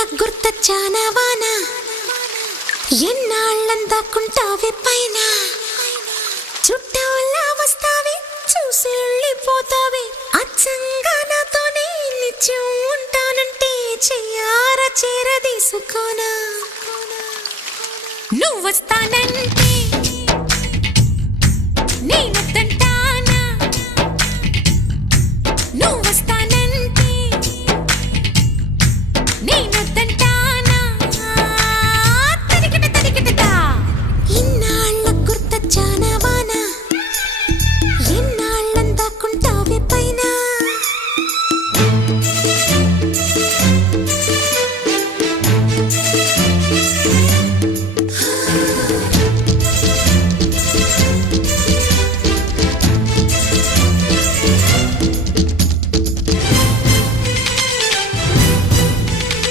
గుర్తొచ్చానా వాన ఎన్నాళ్ళందాకుంటావే పైన చుట్టూలా వస్తావే చూసి వెళ్ళిపోతావే అచ్చంగా నాతోనే నిత్యం ఉంటానంటే చెయ్యార చేరదీసుకోనా నువ్వు వస్తానంటే